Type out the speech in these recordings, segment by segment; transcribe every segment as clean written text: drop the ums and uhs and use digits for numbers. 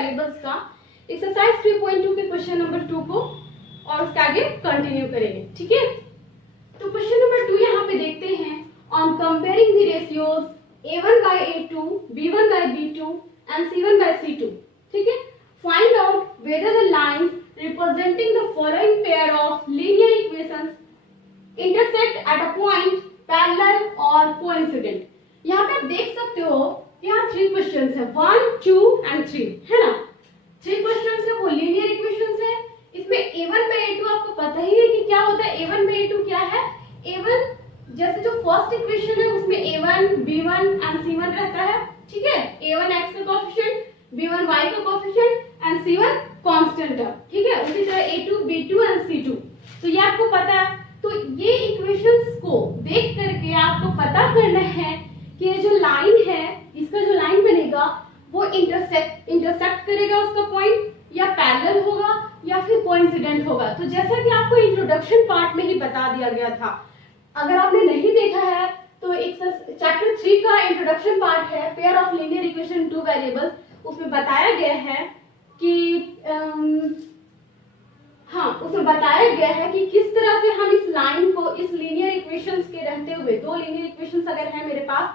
Variables का exercise 3.2 के question number 2 को और उसके आगे कंटिन्यू करेंगे। ठीक है, तो क्वेश्चन नंबर 2 यहाँ पे देखते हैं। On comparing the ratios a1 by a2, b1 by b2 and c1 by c2। ठीक है, find out whether the lines representing the following pair of linear equations intersect at a point parallel और coincident. यहाँ पे आप देख सकते हो यहाँ 3 क्वेश्चंस है, 1, 2 and 3 है ना। 3 क्वेश्चंस है, वो लीनियर इक्वेशंस है। इसमें a1 by a2 आपको पता ही है कि क्या होता है। a1 by a2 क्या है? a1 जैसे जो फर्स्ट इक्वेशन है उसमें a1, b1 and c1 रहता है। ठीक है, a1 x का कोएफिशिएंट, b1 y का कोएफिशिएंट एंड c1 कांस्टेंट है। ठीक है, उसी तरह a2, b2 and c2। तो ये आपको पता है। तो ये इक्वेशंस को देख करके आपको पता करना है कि ये जो लाइन है, इसका जो लाइन बनेगा वो इंटरसेक्ट करेगा उसका पॉइंट, या पैरेलल होगा या फिर कोइंसिडेंट होगा। तो जैसा कि आपको इंट्रोडक्शन पार्ट में ही बता दिया गया था, अगर आपने नहीं देखा है तो चैप्टर 3 का इंट्रोडक्शन पार्ट है, pair of linear equation two variables, उसमें बताया गया है कि उसमें बताया गया है कि किस तरह से हम इस लाइन को, इस लीनियर इक्वेशंस के रहते हुए, 2 लीनियर इक्वेशंस अगर है मेरे पास,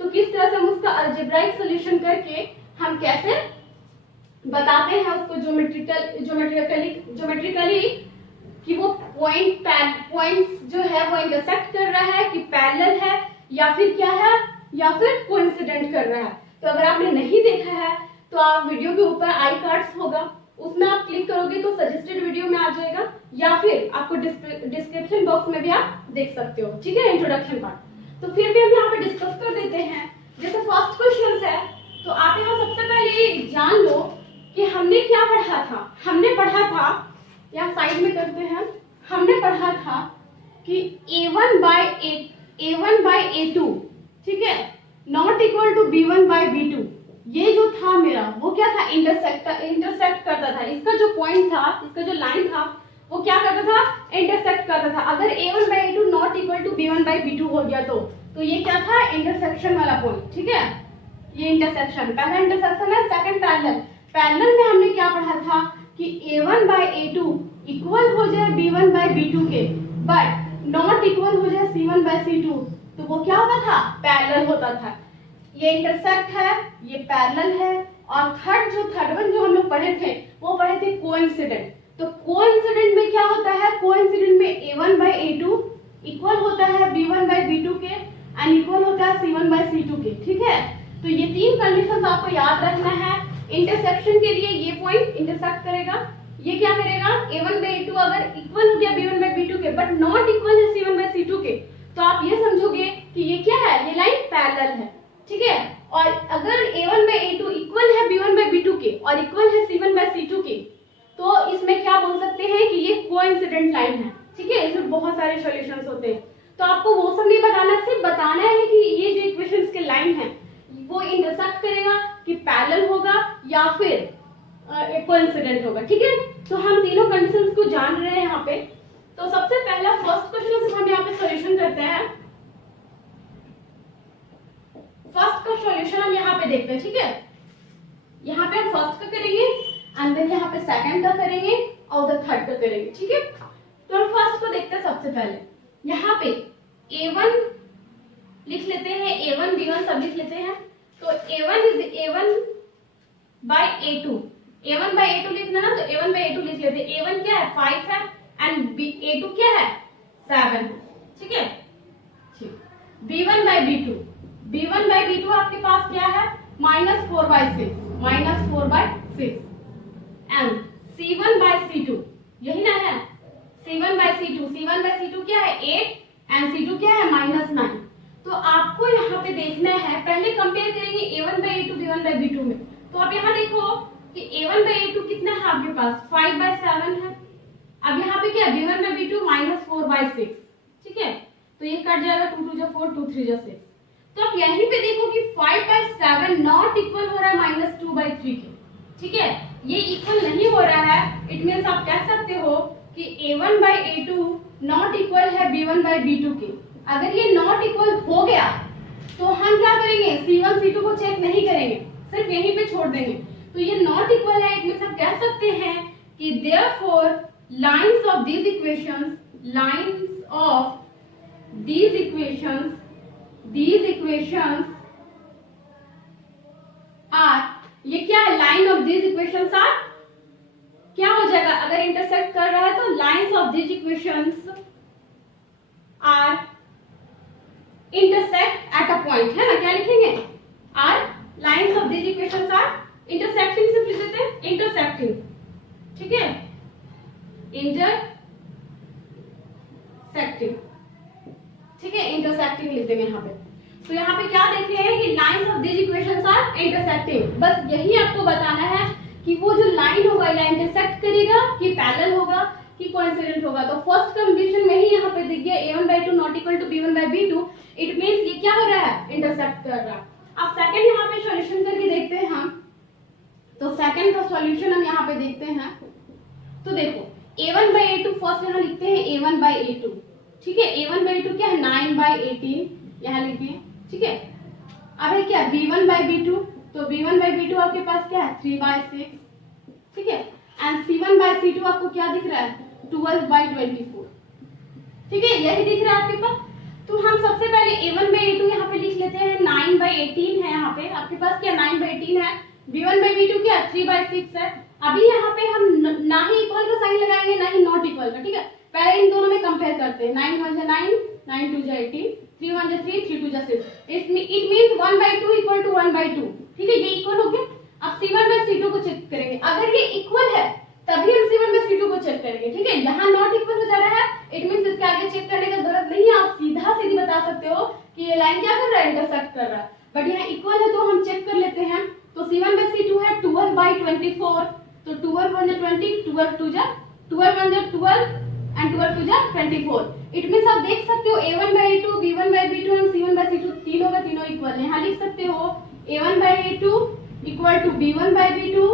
तो किस तरह से हम उसका अलजेब्राइक सॉल्यूशन करके हम कैसे बताते हैं उसको ज्योमेट्रिकली कि वो पॉइंट्स जो है वो इंटरसेक्ट कर रहा है, कि पैरेलल है या फिर क्या है, या फिर कोइंसिडेंट कर रहा है। तो अगर आपने नहीं देखा है तो आप वीडियो के ऊपर आई कार्ड्स होगा, उसमें आप क्लिक करोगे तो सजेस्टेड वीडियो में आ जाएगा, या फिर आपको डिस्क्रिप्शन बॉक्स में भी आप देख सकते हो। ठीक है, इंट्रोडक्शन पार्ट। तो फिर भी हम यहाँ पे डिस्कस कर देते हैं। जैसे फर्स्ट क्वेश्चन है, तो आप यहाँ सबसे पहले जान लो कि हमने क्या पढ़ा था। हमने पढ़ा था, यहाँ साइड में करते हैं, हमने पढ़ा था कि a1 by a2, ठीक है, not equal to b1 by b2। ये जो था मेरा वो क्या था? इंटरसेक्ट करता था। इसका जो पॉइंट था, इसका जो लाइन था वो क्या करता था? इंटरसेक्ट करता था। अगर a1 by a2 not equal to b1 by b2 हो गया तो ये क्या था? इंटरसेक्शन वाला पॉइंट। ठीक है, ये इंटरसेक्शन, पहला इंटरसेक्शन है, सेकंड पैरेलल। पैरेलल में हमने क्या पढ़ा था कि a1 by a2 इक्वल हो जाए b1 by b2 के, बट नॉट इक्वल हो जाए c1 by c2, तो वो क्या होता था? पैरेलल होता था। ये इंटरसेक्ट है, ये पैरेलल है, और थर्ड वन जो हम लोग पढ़े थे वो पढ़े थे कोइंसिडेंट। तो कोइंसिडेंट में क्या होता है? कोइंसिडेंट में a1 by a2 इक्वल होता है b1 by b2 के एंड इक्वल होता है c1 by c2 के। ठीक है, तो ये 3 कंडीशंस आपको याद रखना है। इंटरसेक्शन के लिए ये पॉइंट इंटरसेक्ट करेगा, ये क्या करेगा? a1 by a2 अगर इक्वल हो गया b1 by b2 के बट नॉट इक्वल है c1 by c2 के, तो आप ये समझोगे कि ये क्या है? ये लाइन पैरेलल है। ठीक है, और अगर a1 by a2 इक्वल है b1 by b2 के और इक्वल है c1 by c2 के, तो इसमें क्या बोल सकते हैं कि ये कोइंसिडेंट लाइन है। ठीक है, इसमें बहुत सारे सॉल्यूशंस होते हैं, तो आपको वो सब नहीं बताना, सिर्फ बताना है कि ये जो इक्वेशंस के लाइन है वो इंटरसेक्ट करेगा, कि पैरेलल होगा या फिर कोइंसिडेंट होगा। ठीक है, तो हम तीनों कंडीशंस को जान रहे हैं यहाँ पे। तो सबसे पहला फर्स्ट क्वेश्चन से हम यहाँ पे सॉल्यूशन करते हैं। फर्स्ट का सॉल्यूशन हम यहाँ पे देखते हैं। ठीक है, यहाँ पे हम फर्स्ट का करेंगे एंड देन यहाँ पे सेकंड का करेंगे और उधर थर्ड का करेंगे। ठीक है, तो हम फर्स्ट को देखते हैं। सबसे पहले यहाँ पे a1 लिख लेते हैं, a1 b1 सब लिख लेते हैं। तो a1 is a1 by a2, a1 by a2 लिखना ना, तो a1 by a2 लिख लेते हैं। a1 क्या है? 5 है एंड a2 क्या है? 7 है। ठीक है, ठीक। b1 by b2, b1 by b2 आपके पास क्या है? -4 by 6, -4/6 and c1 by c2, यही ना है? c1 by c2 क्या है? 8 एंड c2 क्या है? -9। तो आपको यहाँ पे देखना है, पहले कंपेयर करेंगे a1 by a2 b1 by b2 में। तो आप यहाँ देखो कि a1 by a2 कितना है आपके पास? 5/7 है। अब यहाँ पे क्या? b1 by b2 -4/6। ठीक है, तो ये कट जाएगा, 2 2 4, 2 3 6। तो आप यहीं पे देखो कि 5/7 नॉट इक्वल हो रहा है -2/3 के। ठीक है, ये इक्वल नहीं हो रहा है। इट मींस आप कह सकते हो कि a1 by a2 not equal है b1 by b2 के। अगर ये नॉट इक्वल हो गया तो हम क्या करेंगे? c1 c2 को चेक नहीं करेंगे, सिर्फ यहीं पे छोड़ देंगे। तो ये नॉट इक्वल है, इट मींस हम कह सकते हैं कि therefore lines of these equations are, ये क्या है, line of these equations are क्या हो जाएगा, अगर इंटरसेक्ट कर रहा है तो lines of these equations are intersect at a point, है ना, क्या लिखेंगे, are lines of these equations are intersecting, सिर्फ लिख देते हैं इंटरसेक्टिंग, ठीक है, इंटरसेक्टिंग, ठीक है, इंटरसेक्टिंग लिख देंगे यहाँ पे। तो यहाँ पे क्या देख रहे हैं कि lines of these equations are intersecting, बस यही आपको बताना है कि वो जो लाइन होगा या इंटरसेक्ट करेगा कि पैरेलल होगा कि कोइंसिडेंट होगा। तो फर्स्ट कंडीशन में ही यहाँ पे दिख गया a1/2 not equal to b1/b2, it means ये क्या हो रहा है, इंटरसेक्ट कर रहा है। अब सेकंड यहाँ पे सॉल्यूशन करके देखते हैं हम, तो सेकंड का सॉल्यूशन हम यहाँ पे देखते हैं। तो देखो a1/a2 फर्स्ट यहाँ लिखते हैं a1/a2, ठीक है, a1/a2 क्या है 9/18 यहाँ लिखिए, ठीक है। अब है क्या b1/b2, तो b1/b2 आपके पास क्या है 3/6, ठीक है, एंड c1/c2 आपको क्या दिख रहा है 12/24, ठीक है, यही दिख रहा है आपके पास। तो हम सबसे पहले a1/a2 यहाँ पे लिख लेते हैं 9/18 है, यहाँ पे आपके पास क्या 9/18 है, b1/b2 क्या 3/6 है। अभी यहाँ पे हम ना ही इक्वल का साइन लगाएंगे ना ही नॉट इक्वल का, ठीक है, पहले इन दोनों में कंपेयर करते हैं, 9 1 9 9 2 18 3 1 3 3 2 6, इट मींस 1/2 इक्वल टू 1/2, ठीक है, ये इक्वल हो गया। अब c1/c2 को चेक करेंगे, अगर ये इक्वल है तभी हम c1/c2 को चेक करेंगे, ठीक है, यहाँ नॉट इक्वल हो जा रहा है, इट मींस इसके आगे चेक करने की जरूरत नहीं है, आप सीधा सीधी बता सकते हो कि ये लाइन क्या कर रहा है, इंटरसेक्ट कर रहा है। बट यहाँ इक्वल है तो हम चेक कर लेते हैं, तो c1/c2 है 12/24, तो 12 1 20, 12 2 12 1 12 एंड 12 2 24, इट मींस आप देख सकते हो a1/a2 b1/b2 एंड c1/c2 तीनों इक्वल है। यहाँ लिख सकते हो a1/a2 equal to b1/b2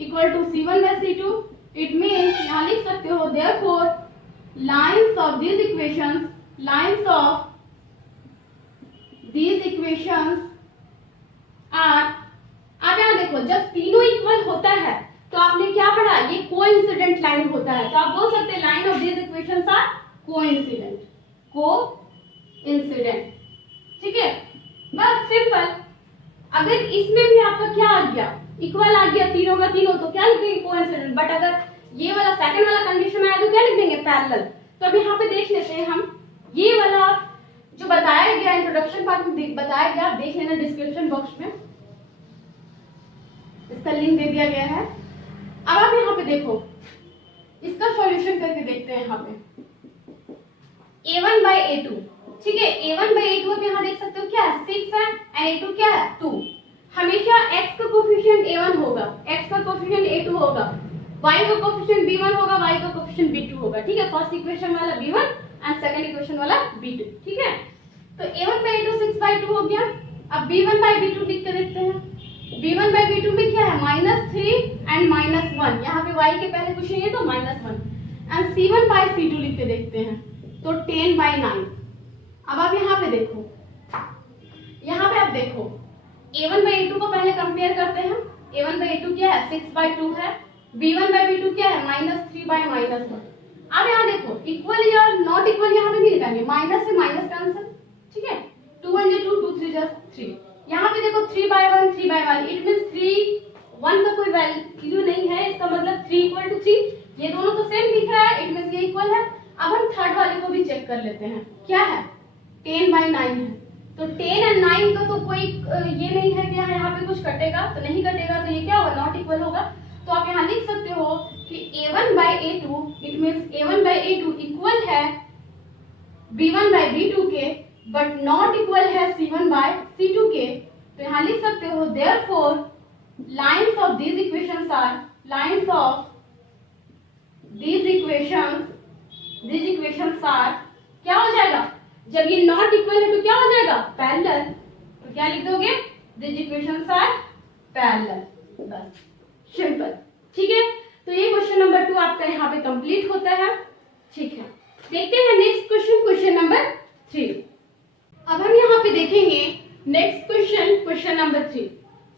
equal to c1/c2, it means यहाँ लिख सकते हो therefore lines of these equations are, आप यहाँ देखो जब तीनों इक्वल होता है तो आपने क्या पढ़ा, ये कोइंसिडेंट लाइन होता है, तो आप बोल सकते हैं line of these equations are coincident, ठीक है, बस सिंपल। अगर इसमें भी आपका क्या आ गया, इक्वल आ गया तीनों का तीनों, तो क्या लिख देंगे कोइंसिडेंट, बट अगर ये वाला सेकंड वाला कंडीशन आया तो क्या लिख देंगे पैरेलल। तो अब यहाँ पे देख लेते हैं हम, ये वाला जो बताया गया इंट्रोडक्शन पार्ट में बताया गया, देख लेना डिस्क्रिप्शन बॉक्स में, इसका लिंक दे दिया गया है। अब आप यहाँ पे देखो, इसका सॉल्यूशन करके देखते हैं। यहाँ पे a1/a2, ठीक है, a1/a2 आप यहाँ देख सकते हो क्या है 6 है एंड a2 क्या है 2। हमेशा x का कोफिशिएंट a1 होगा, x का कोफिशिएंट a2 होगा, y का कोफिशिएंट b1 होगा, y का कोफिशिएंट b2 होगा, ठीक है, फर्स्ट इक्वेशन वाला b1 एंड सेकंड इक्वेशन वाला b2, ठीक है। तो a1/a2 6/2 हो गया। अब b1/b2 लिख के देखते हैं, b1/b2 में क्या है -3 एंड -1, यहाँ पे y के पहले कुछ नहीं है तो -1, एंड c1/c2 लिख के देखते हैं, तो 10/9। अब आप यहाँ पे देखो, यहाँ पे आप देखो a1/a2 को पहले कंपेयर करते हैं, a1/a2 क्या है 6/2 है, b1/b2 क्या है -3/-1। अब यहाँ देखो इक्वल या नॉट इक्वल यहाँ पे नहीं लिखेंगे, माइनस से माइनस कैंसिल, ठीक है, 2 1 2 2 3 3। यहाँ पे देखो 3/1 3/1, इट मींस 3 1 का कोई वैल्यू नहीं है, इसका मतलब 3 = 3, ये दोनों तो सेम दिख रहा है, इट मींस ये इक्वल है। अब हम थर्ड वाले को भी चेक कर लेते हैं, क्या है 10/9 है, तो 10 और 9 का तो कोई ये नहीं है कि यहाँ पे कुछ कटेगा, तो नहीं कटेगा, तो ये क्या होगा नॉट इक्वल होगा। तो आप यहाँ लिख सकते हो कि a1/a2, it means a1/a2 equal है b1/b2 के, बट नॉट इक्वल है c1/c2 के। तो यहाँ लिख सकते हो therefore lines of these equations are, lines of these equations are, क्या हो जाएगा, जब ये नॉट इक्वल है तो क्या हो जाएगा पैरेलल, तो क्या लिख दोगे दीज इक्वेशंस आर पैरेलल, बस सिंपल, ठीक है। तो ये क्वेश्चन नंबर 2 आपका यहाँ पे कंप्लीट होता है, ठीक है। देखते हैं नेक्स्ट क्वेश्चन, क्वेश्चन नंबर 3। अब हम यहाँ पे देखेंगे next question, question number 3।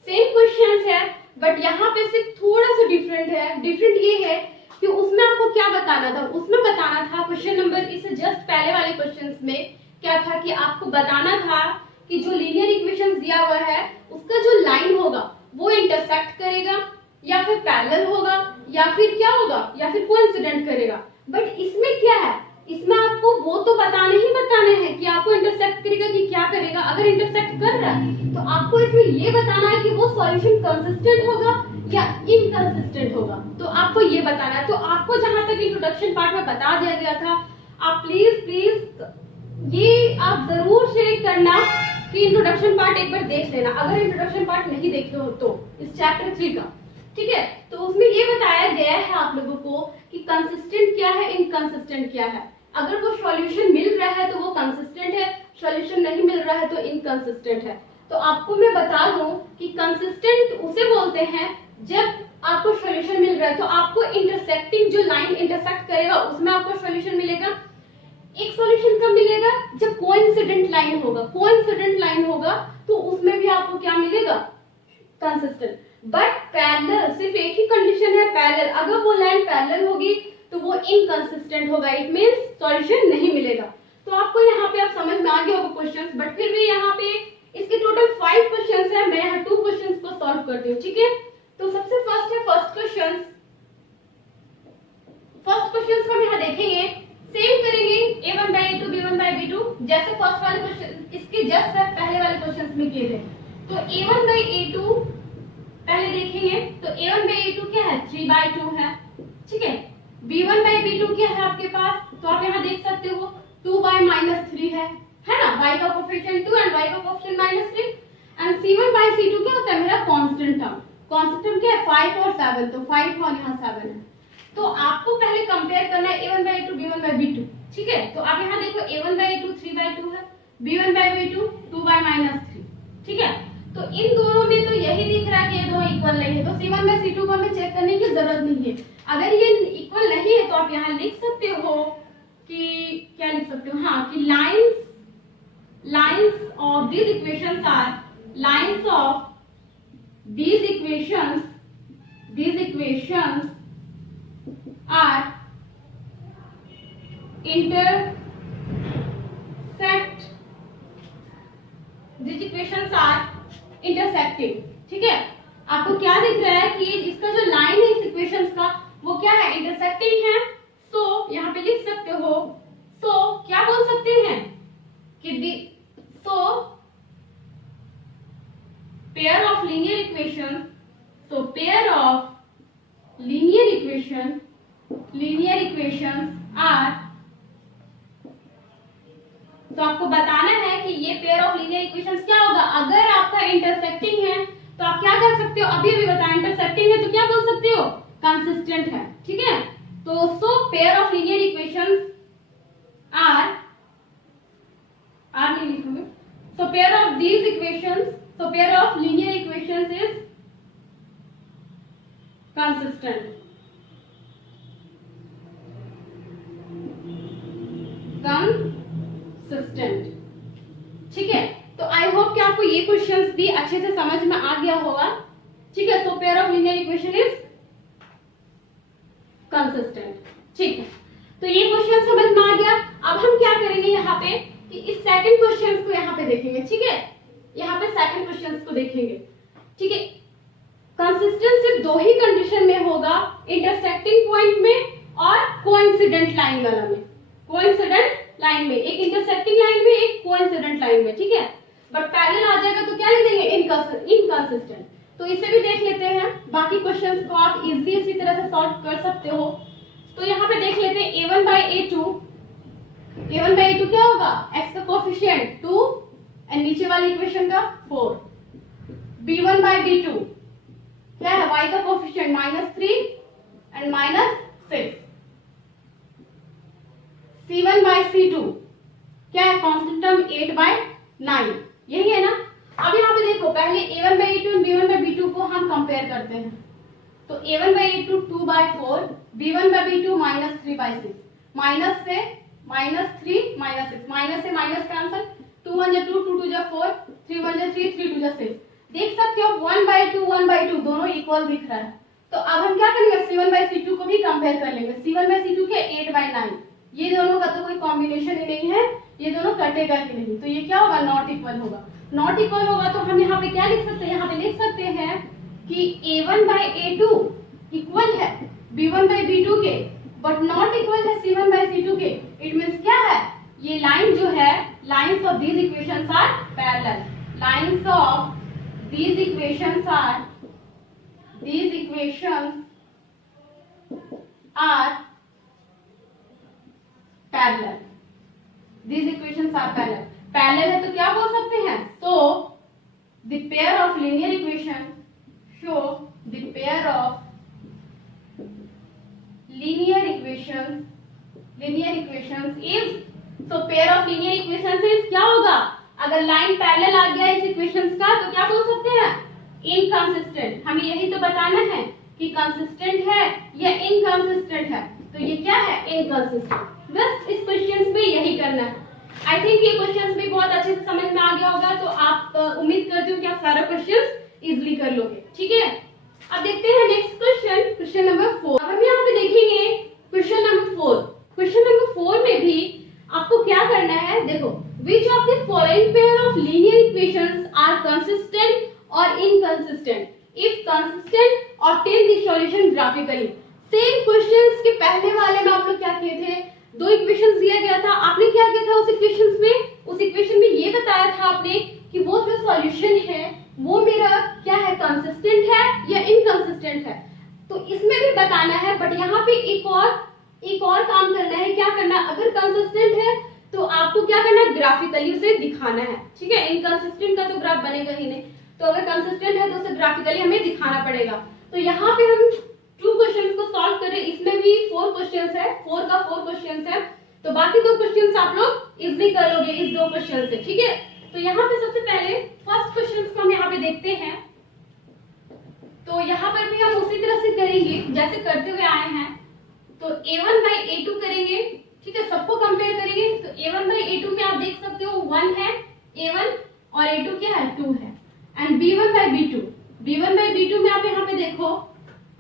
Same question है बट यहाँ पे सिर्फ थोड़ा सा डिफरेंट है। डिफरेंट ये है कि उसमें आपको क्या बताना था, उसमें बताना था क्वेश्चन नंबर इससे जस्ट पहले वाले क्वेश्चंस में क्या था कि आपको बताना था कि जो लीनियर इक्वेशन दिया हुआ है उसका जो लाइन होगा वो इंटरसेक्ट करेगा या फिर पैरेलल होगा या फिर क्या होगा या फिर कोइंसिडेंट करेगा। बट इसमें क्या है, इसमें आपको वो तो बताने ही बताने हैं कि आपको इंटरसेक्ट करेगा कि क्या करेगा। अगर इंटरसेक्ट कर रहा है तो आपको इसमें ये बताना है कि वो सॉल्यूशन कंसिस्टेंट होगा या इनकंसिस्टेंट होगा, तो आपको ये बताना है। तो आपको जहां तक इंट्रोडक्शन पार्ट में बता दिया गया था, आप प्लीज ये आप जरूर से करना कि इंट्रोडक्शन पार्ट एक बार देख लेना, अगर इंट्रोडक्शन पार्ट नहीं देखे हो तो इस चैप्टर 3 का, ठीक है। तो उसमें ये बताया गया है आप लोगों को कि कंसिस्टेंट क्या है, इनकंसिस्टेंट क्या है। अगर वो सॉल्यूशन मिल रहा है तो वो कंसिस्टेंट है, सॉल्यूशन नहीं मिल रहा है तो इनकंसिस्टेंट है। तो आपको मैं बता दूं कि कंसिस्टेंट उसे बोलते हैं जब आपको सॉल्यूशन मिल रहा है तो आपको इंटरसेक्टिंग जो लाइन इंटरसेक्ट करेगा उसमें आपको सॉल्यूशन मिलेगा। एक सॉल्यूशन कब मिलेगा, जब कोइंसिडेंट लाइन होगा। कोइंसिडेंट लाइन होगा तो उसमें भी आपको क्या मिलेगा, कंसिस्टेंट। बट पैरेलल सिर्फ एक ही कंडीशन है, पैरेलल। अगर वो लाइन पैरेलल होगी तो वो इनकंसिस्टेंट होगा, इट मींस सॉल्यूशन नहीं मिलेगा। तो आपको यहाँ पे आप समझ में आ गया होगा क्वेश्चंस, बट फिर भी यहाँ पे इसके टोटल 5 क्वेश्चंस है, मैं यहाँ 2 क्वेश्चंस को सॉल्व करती हूँ, ठीक है। तो सबसे फर्स्ट है फर्स्ट क्वेश्चन को हम यहाँ देखेंगे, सेम करेंगे a1 by a2 b1 by b2 जैसे फर्स्ट वाले क्वेश्चन इसके जस्ट पहले वाले क्वेश्चंस में किए थे। तो a1 by a2 पहले देखेंगे, तो a1 by a2 क्या है, 3/2 है, ठीक है। b1 by b2 क्या है आपके पास, तो आप यहाँ देख सकते हो 2/-3 है ना, y का कोएफिशिएंट 2 एंड y का coefficient -3। And c1 by c2 क्या होता है, मेरा कांस्टेंट टर्म। कांस्टेंट टर्म क्या है, 5 और 7, तो 5 और यहाँ 7 है। तो आपको पहले कंपेयर करना है a1 by a2 b1 by b2, ठीक है। तो आप यहाँ देखो a1 by a2 3/2 है, b1 by b2 2/-3, ठीक है। तो इन दोनों में तो यही दिख रहा है कि ये दो इक्वल नहीं है, तो c1 by c2 को हमें चेक करने की जरूरत नहीं है। अगर ये इक्वल नहीं है तो आप यहाँ लिख सकते हो कि क्या लिख सकते हो, हाँ, कि lines of these equations are lines of these equations are intersect, these equations are intersecting, ठीक है। आपको क्या दिख रहा है कि इसका जो लाइन है इस इक्वेशंस का वो क्या है, इंटरसेक्टिंग है। तो यहाँ पे लिख सकते हो, तो क्या बोल सकते हैं कि pair of linear equations, so pair of linear equations are, तो आपको बताना है कि ये पेयर ऑफ लीनियर इक्वेशंस क्या होगा। अगर आपका इंटरसेक्टिंग है तो आप क्या कर सकते हो, अभी बताया इंटरसेक्टिंग है तो क्या बोल सकते हो, कंसिस्टेंट है, ठीक है। तो so pair of linear equations are नहीं लिखोगे, so pair of these equations, so pair of linear equations is consistent, ठीक है। तो आई होप कि आपको ये क्वेश्चंस भी अच्छे से समझ में आ गया होगा, ठीक है। so pair of linear equation is consistent, ठीक है। तो ये क्वेश्चन समझ में आ गया। अब हम क्या करेंगे यहाँ पे कि इस सेकंड क्वेश्चन को यहाँ पे देखेंगे, ठीक है। यहाँ पे सेकंड क्वेश्चन को देखेंगे, ठीक है। कंसिस्टेंट सिर्फ दो ही कंडीशन में होगा, इंटरसेक्टिंग पॉइंट में और कोइंसिडेंट लाइन वाला में। कोइंसिडेंट लाइन में, एक इंटरसेक्टिंग लाइन में, एक कोइंसिडेंट लाइन में, ठीक है। बट पैरेलल आ जाएगा तो क्या लिख देंगे, इनकंसिस्टेंट। तो इसे भी देख लेते हैं, बाकी क्वेश्चंस को आप इजी इसी तरह से सॉल्व कर सकते हो। तो यहाँ पे देख लेते हैं a1 by a2 क्या होगा, x का कोएफिशिएंट 2 एंड नीचे वाली इक्वेशन का 4। b1 by b2 क्या है, y का coefficient -3 and -6। c1 by c2 क्या है, कांस्टेंट टर्म 8/9, यही है ना। अब यहाँ पे देखो, पहले a1 by a2 और b1 by b2 को हम कंपेयर करते हैं। तो a1 by a2 2/4, b1 by b2 -3/6, minus से -3 -6, माइनस से माइनस कैंसिल, 2 1 2 2 2 4, 3 1 3 3 2 6। देख सकते हो 1/2 दोनों इक्वल दिख रहा है। तो अब हम क्या करेंगे, C1/C2 को भी कंपेयर कर लेंगे। C1/C2 के 8/9, ये दोनों का तो कोई कॉम्बिनेशन ही नहीं है, ये दोनों कटेगा ही नहीं, तो ये क्या होगा, नॉट इक्वल होगा। नॉट इक्वल होगा तो हम यहाँ पे क्या लिख सकते हैं, यहाँ पे लिख सकते हैं कि A1/A2 इक्वल है B1/B2 के, बट नॉट इक्वल है C1/C2 के। इट मींस क्या है, ये लाइन जो है, lines of these equations are parallel, lines of these equations are parallel, these equations are parallel। Parallel है तो क्या बोल सकते हैं, so the pair of linear equation, show the pair of linear equations is, so pair of linear equations is क्या होगा, अगर line parallel आ गया इस इक्वेशंस का तो क्या बोल सकते हैं, इनकंसिस्टेंट। हमें यही तो बताना है कि कंसिस्टेंट है या इनकंसिस्टेंट है, तो ये क्या है, इनकंसिस्टेंट। बस इस क्वेश्चंस में यही करना है। आई थिंक ये क्वेश्चंस भी बहुत अच्छे से समझ में आ गया होगा, तो आप उम्मीद करती हूँ कि आप सारा क्वेश्चंस इजीली कर लोगे, ठीक है। अब देखते हैं नेक्स्ट क्वेश्चन, क्वेश्चन नंबर 4। अब हम यहाँ पे देखेंगे क्वेश्चन नंबर 4। क्वेश्चन नंबर 4 में भी आपको क्या करना है, देखो, which of the following pair of linear equations are consistent or inconsistent? If consistent, obtain the solution graphically। Same questions के पहले वाले में आप लोग क्या किए थे, दो इक्वेशंस दिया गया था, आपने क्या किया था उस इक्वेशंस में, उस इक्वेशन में ये बताया था आपने कि वो जो सॉल्यूशन है वो मेरा क्या है, कंसिस्टेंट है या इनकंसिस्टेंट है। तो इसमें भी बताना है, बट यहाँ पे एक और काम करना है। क्या करना है, अगर कंसिस्टेंट है तो आपको क्या करना है, ग्राफिकली उसे दिखाना है, ठीक है। इनकंसिस्टेंट का तो ग्राफ बनेगा ही नहीं, तो अगर कंसिस्टेंट है तो उसे ग्राफिकली हमें दिखाना पड़ेगा। तो यहाँ पे हम 2 क्वेश्चंस को सॉल्व कर रहे हैं, इसमें भी 4 क्वेश्चंस है, 4 का 4 क्वेश्चंस है, तो बाकी 2 क्वेश्चंस आप लोग इजीली कर लोगे इस 2 क्वेश्चन से, ठीक है। तो यहाँ पे सबसे पहले फर्स्ट क्वेश्चन को हम यहाँ पे देखते हैं। तो यहाँ पर भी हम उसी तरह से करेंगे जैसे करते हुए आए हैं। तो A1/A2 करेंगे, ठीक है, सबको कंपेयर करेंगे। तो A1/A2 में आप देख सकते हो 1 है A1 और A2 क्या है, 2 है। एंड B1/B2 में आप यहाँ पे देखो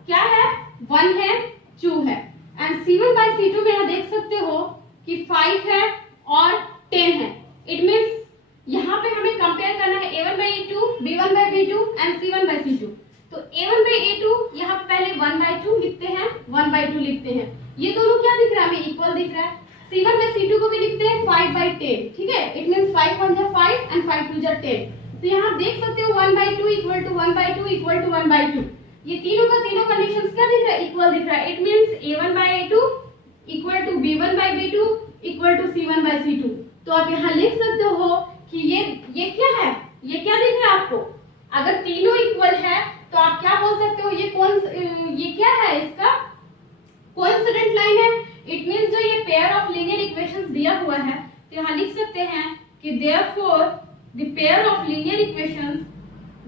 क्या है, 1 है 2 है। एंड C1/C2 में आप देख सकते हो कि 5 है और 10 है। इट मींस यहाँ पे हमें कंपेयर करना है A1/A2, B1/B2 एंड C1/C2। तो A1/A2 यहाँ पहले 1/2 लिखते हैं, 1/2 लिखते हैं, ये दोनों क्या दिख रहा है, हमें इक्वल दिख रहा है। C1/C2 को भी लिखते हैं 5/10, ठीक है। It means 5 1 5 and 5 2 10। तो यहाँ देख सकते हो 1/2 इक्वल टू 1/2 इक्वल टू 1/2, ये तीनों का तीनों कंडीशंस क्या दिख रहा है, इक्वल दिख रहा है। It means A1/A2 equal to B1/B2 equal to C1/C2। तो आप यहाँ लिख सकते हो कि ये क्या है, ये क्या दिख रहा है आपको, अगर तीनों इक्वल है तो आप क्या बोल सकते हो, ये क्या है, इसका कोइंसिडेंट लाइन है। इट मींस जो ये पेयर ऑफ लीनियर इक्वेशंस दिया हुआ है, तो यहाँ लिख सकते हैं कि therefore the pair of linear equations,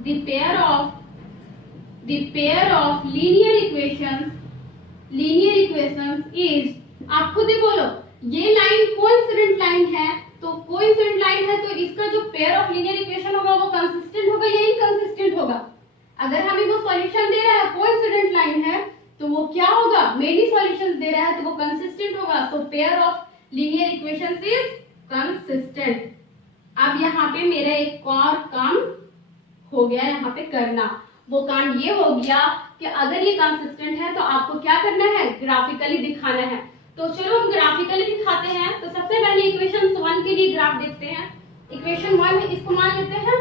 the pair of linear equations is, आप खुद ही बोलो, ये लाइन कोइंसिडेंट लाइन है, तो कोइंसिडेंट लाइन है तो इसका जो पेयर ऑफ लीनियर इक्वेशन होगा वो कंसिस्टेंट होगा या इनकंसिस्टेंट होगा। अगर हमें वो सॉल्यूशन दे रहा है कोइंसिडेंट लाइन है तो वो क्या होगा, मेनी सॉल्यूशंस दे रहा है तो वो कंसिस्टेंट होगा। तो pair of linear equations is consistent. अब यहाँ पे मेरा एक और काम हो गया यहाँ पे करना, वो काम ये हो गया कि अगर ये कंसिस्टेंट है तो आपको क्या करना है, ग्राफिकली दिखाना है। तो चलो हम ग्राफिकली दिखाते हैं। तो सबसे पहले इक्वेशन 1 के लिए ग्राफ देखते हैं। इक्वेशन 1 इसको मान लेते हैं,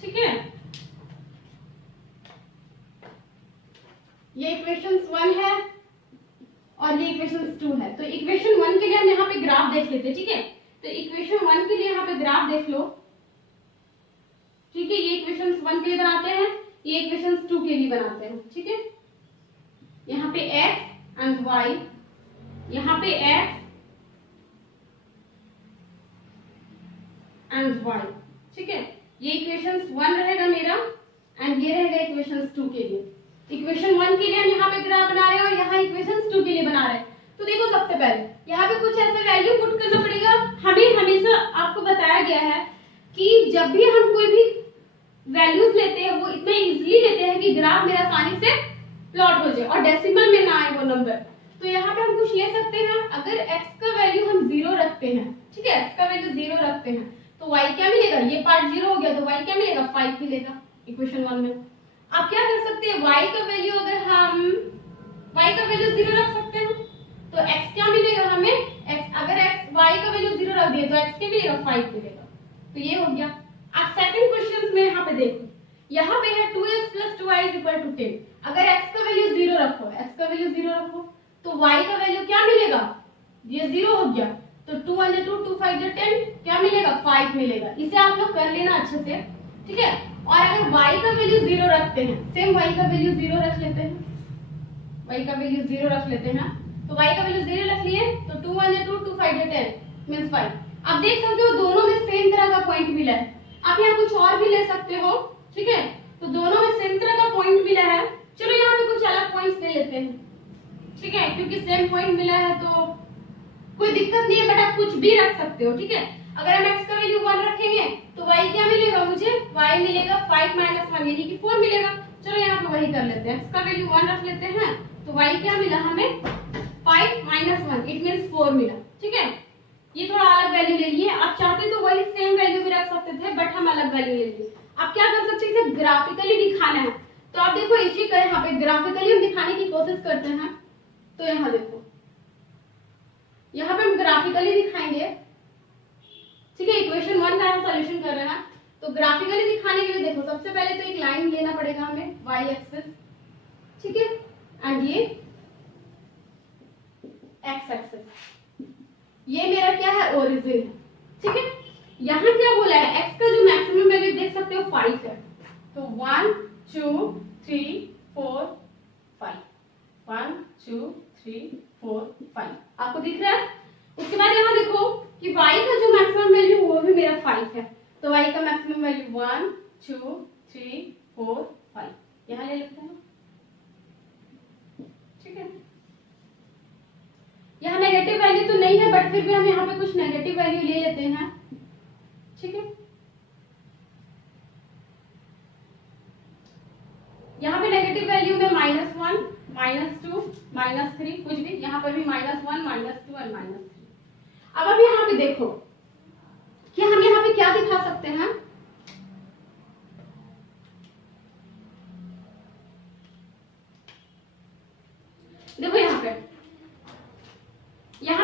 ठीक है। ये इक्वेशन 1 है और ये इक्वेशन 2 है। तो इक्वेशन 1 के लिए हम यहाँ पे ग्राफ देख लेते हैं, ठीक है। तो इक्वेशन 1 के लिए यहाँ पे ग्राफ देख लो, ठीक है। ये इक्वेशन 1 के लिए बनाते हैं, ये इक्वेशन 2 के लिए बनाते हैं, ठीक है। यहाँ पे x एंड y, यहाँ पे x एंड y, ठीक है। ये इक्वेशन 1 रहेगा मेरा एंड ये रहेगा इक्वेशन 2 के लिए। इक्वेशन 1 के लिए हम यहाँ पे ग्राफ बना रहे हैं और यहाँ इक्वेशन 2 के लिए बना रहे हैं। तो देखो सबसे पहले यहाँ पे कुछ ऐसा वैल्यू पुट करना पड़ेगा। हमें हमेशा आपको बताया गया है कि जब भी हम कोई भी वैल्यूज लेते हैं वो इतने इजीली लेते हैं कि ग्राफ मेरा आसानी से प्लॉट हो जाए और डेसिमल में ना आए वो नंबर। तो यहाँ पे हम कुछ ले सकते हैं, अगर x का वैल्यू हम 0 रखते हैं, ठीक है, x का वैल्यू 0 रखते हैं तो y क्या मिलेगा, ये पार्ट 0 हो गया तो y क्या मिलेगा, 5 मिलेगा इक्वेशन 1 में। आप क्या कर सकते हैं, y का वैल्यू अगर हम y का वैल्यू 0 रख सकते हैं तो x क्या मिलेगा हमें, x अगर x y का वैल्यू 0 रख दिए तो x क्या मिलेगा, 5 मिलेगा। तो ये हो गया। अब सेकंड क्वेश्चन में यहाँ पे देखो, यहाँ पे है 2x + 2y = 10। अगर x का वैल्यू 0 रखो, x का वैल्यू 0 रखो तो y का वैल्यू क्या मिलेगा, ये 0 हो गया तो 2 × 2 2 5 10 क्या मिलेगा, 5 मिलेगा। इसे आप लोग कर लेना अच्छे से, ठीक है। और अगर y का वैल्यू 0 रखते हैं, सेम y का वैल्यू 0 रख लेते हैं, y का वैल्यू 0 रख लेते हैं, तो y का वैल्यू 0 रख लिए तो 2 × 2 2 5 10 मींस 5। आप देख सकते हो दोनों में सेम तरह का पॉइंट मिला है। आप यहाँ कुछ और भी ले सकते हो, ठीक है, तो दोनों में सेम तरह का पॉइंट मिला है। चलो यहाँ पे कुछ अलग पॉइंट्स ले लेते हैं, ठीक है, क्योंकि सेम पॉइंट मिला है तो कोई दिक्कत नहीं है, बट आप कुछ भी रख सकते हो, ठीक है। अगर हम x का वैल्यू 1 रखेंगे तो y क्या मिलेगा मुझे, y मिलेगा 5 - 1 यानी कि 4 मिलेगा। चलो यहाँ पे वही कर लेते हैं, x का वैल्यू 1 रख लेते हैं तो y क्या मिला हमें, 5 - 1 इट मींस 4 मिला, ठीक है। ये थोड़ा अलग वैल्यू ले लिए, आप चाहते तो वही सेम वैल्यू भी रख सकते थे, बट हम अलग वैल्यू ले लिए। आप क्या कर सकते हैं, इसे ग्राफिकली दिखाना है तो आप देखो इसी का यहाँ पे ग्राफिकली हम दिखाने की कोशिश करते हैं। तो यहाँ देखो, यहाँ पे हम ग्राफिकली दिखाएंगे, ठीक है। इक्वेशन 1 का हम सॉल्यूशन कर रहे हैं तो ग्राफिकली दिखाने के लिए देखो, सबसे पहले तो एक लाइन लेना पड़ेगा हमें y एक्सिस, ठीक है, एंड ये x एक्सिस, ये मेरा क्या है, ओरिजिन है, ठीक है। यहाँ क्या बोला है, x का जो मैक्सिमम वैल्यू देख सकते हो 5 है, तो 1 2 3 4 5 1 2 3 4 5 आपको दिख रहा है। उसके बाद यहाँ देखो कि y का जो मैक्सिमम वैल्यू वो भी मेरा 5 है, तो y का मैक्सिमम वैल्यू 1 2 3 4 5 यहाँ ले लेते हैं, ठीक है। यहाँ नेगेटिव वैल्यू तो नहीं है, बट फिर भी हम यहाँ पे कुछ नेगेटिव वैल्यू ले लेते हैं, ठीक है। यहाँ पे नेगेटिव वैल्यू में -1 -2 -3 कुछ भी, यहाँ पर भी -1 -2 और -3। अब यहाँ पे देखो कि हम यहाँ पे क्या दिखा सकते हैं, देखो यहाँ पे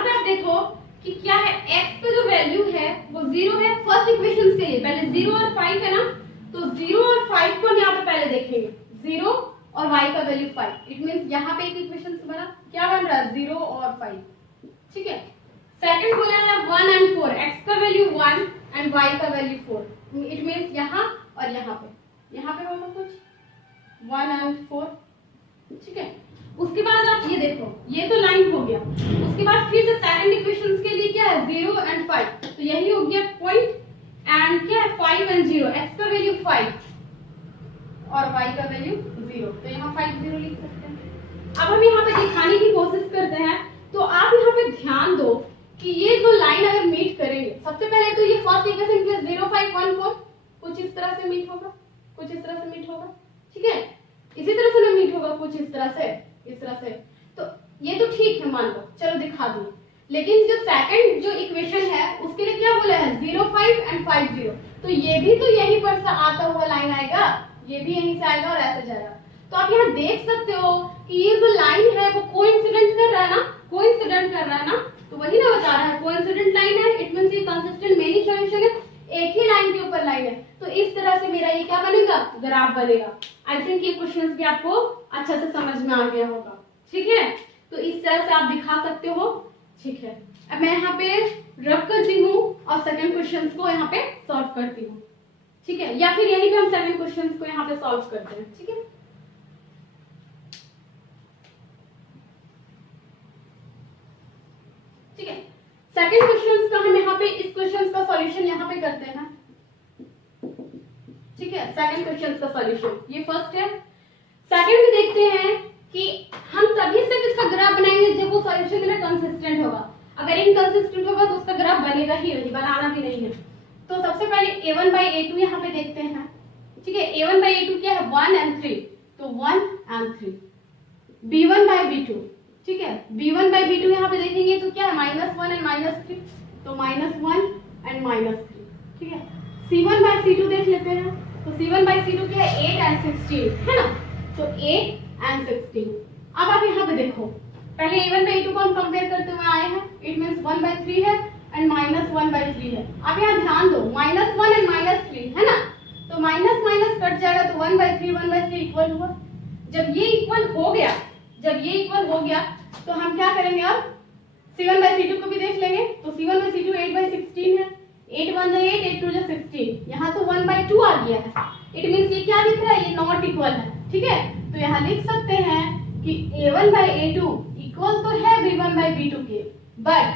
आप देखो कि क्या है, x का जो वैल्यू है वो 0 है फर्स्ट इक्वेशन के लिए। पहले 0 और 5 है ना, तो 0 और 5 को हम यहाँ पे पहले देखेंगे, 0 और y का वैल्यू 5, इट मींस यहाँ पे एक इक्वेशन बना, क्या बन रहा है, 0 और 5, ठीक है। सेकंड बोला है 1 and 4, x का वैल्यू 1 एंड y का वैल्यू 4, इट मींस यहाँ और यहाँ पे होगा कुछ 1 and 4, ठीक है। उसके बाद आप ये देखो, ये तो लाइन हो गया। उसके बाद फिर से सेकंड इक्वेशंस के लिए क्या है, 0 and 5, तो यही हो गया पॉइंट, एंड क्या है 5 and 0, x का वैल्यू 5 और y का वैल्यू 0, तो यहाँ 5 0 लिख सकते हैं। अब हम यहाँ पे दिखाने की कोशिश करते हैं, तो आप यहाँ पे ध्यान दो कि ये जो लाइन अगर मीट करेंगे, सबसे पहले तो ये फर्स्ट इक्वेशन के 0 5 1 4 कुछ इस तरह से मीट होगा, कुछ इस तरह से मीट होगा, ठीक है। इसी तरह से ना मीट होगा कुछ इस तरह से, इस तरह से, तो ये तो ठीक है मान लो, चलो दिखा दूं। लेकिन जो सेकंड जो इक्वेशन है उसके लिए क्या बोला है, 0 5 एंड 5 0, तो ये भी तो यहीं पर से आता हुआ लाइन आएगा, ये भी यहीं से आएगा और ऐसे जाएगा। तो आप यहाँ देख सकते हो कि ये जो लाइन है वो कोइंसिडेंट कर रहा है ना, कोइंसिडेंट कर रहा है ना, तो वही ना बता रहा है कोइंसिडेंट लाइन है, इट मींस ये कंसिस्टेंट मेनी सॉल्यूशन है, एक ही लाइन के ऊपर लाइन है, तो इस तरह से मेरा ये क्या बनेगा, ग्राफ बनेगा। आई थिंक ये क्वेश्चंस भी आपको अच्छा से समझ में आ गया होगा, ठीक है। तो इस तरह से आप दिखा सकते हो, ठीक है। अब मैं यहाँ पे रब करती हूँ और सेकंड क्वेश्चन को यहाँ पे सॉल्व करती हूँ, ठीक है, या फिर यहीं पे हम सेकंड क्वेश्चन को यहाँ पे सॉल्व करते हैं, ठीक है। ठीक है, सेकंड क्वेश्चन का हम यहाँ पे इस क्वेश्चन का सॉल्यूशन यहाँ पे करते हैं, ठीक है। सेकंड क्वेश्चन का सॉल्यूशन ये फर्स्ट है। सेकंड में देखते हैं कि हम तभी सिर्फ इसका ग्राफ बनाएंगे जब वो सॉल्यूशन मेरा कंसिस्टेंट होगा, अगर इनकंसिस्टेंट होगा तो उसका ग्राफ बनेगा ही नहीं, बनाना भी नहीं है। तो सबसे पहले a1 by a2 यहाँ पे देखते हैं, ठीक है। a1 by a2 क्या है, 1 and 3, तो 1 and 3। b1 by b2, ठीक है, b1 by b2 यहाँ पे देखेंगे तो क्या है, -1 and -3, तो -1 and -3, ठीक है। c1 by c2 देख लेते हैं, तो c1 by c2 क्या है, 8 and 16, है ना, तो 8 and 16। अब आप यहाँ पे देखो, पहले a1 by a2 को हम कंपेयर करते हुए आए हैं, इट मींस 1 by 3 है एंड -1 by 3 है। आप यहाँ ध्यान दो, -1 and -3 है ना, तो माइनस माइनस कट जाएगा, तो 1 by 3 इक्वल हुआ। जब ये इक्वल हो गया, तो हम क्या करेंगे, अब c1 by c2 को भी देख लेंगे, तो c1 by c2 8 by 16 है, 8 1 8, 8 2 16, यहाँ तो 1 by 2 आ गया है, इट मींस ये क्या दिख रहा है, ये नॉट इक्वल है, ठीक है। तो यहाँ लिख सकते हैं कि a1 by a2 इक्वल तो है b1 by b2 के, बट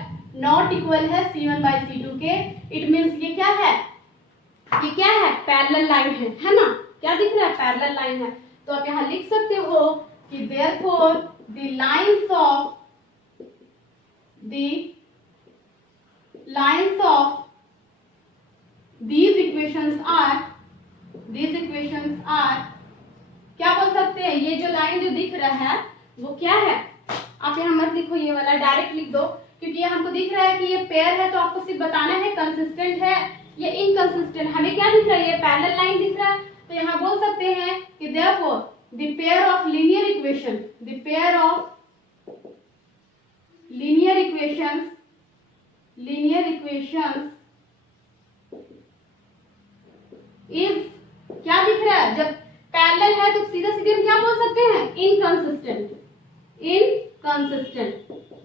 नॉट इक्वल है c1 by c2 के। इट मींस ये क्या है, ये क्या है, पैरेलल लाइन है ना, क्या दिख रहा है, पैरेलल लाइन है। तो आप यहाँ लिख सकते हो कि therefore the lines of these equations are क्या बोल सकते हैं, ये जो लाइन जो दिख रहा है वो क्या है, आप यहाँ मत लिखो, ये वाला डायरेक्ट लिख दो, क्योंकि ये हमको दिख रहा है कि ये पेयर है, तो आपको सिर्फ बताना है कंसिस्टेंट है या इनकंसिस्टेंट। हमें क्या दिख रहा है, ये पैरेलल लाइन दिख रहा है, तो यहाँ बोल सकते हैं कि therefore the pair of linear equations is क्या दिख रहा है, जब पैरेलल है तो सीधा सीधे हम क्या बोल सकते हैं, इनकंसिस्टेंट।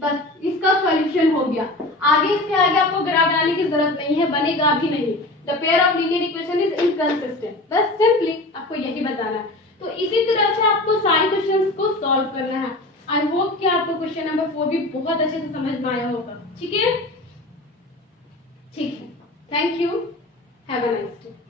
बस इसका सॉल्यूशन हो गया, आगे इसके आगे आपको ग्राफ बनाने की जरूरत नहीं है, बनेगा भी नहीं। The pair of linear equation is inconsistent, बस सिंपली आपको यही बताना है। तो इसी तरह से आपको सारे क्वेश्चंस को सॉल्व करना है। आई होप कि आपको क्वेश्चन नंबर 4 भी बहुत अच्छे से समझ में आया होगा, ठीक है। Thank you, have a nice day.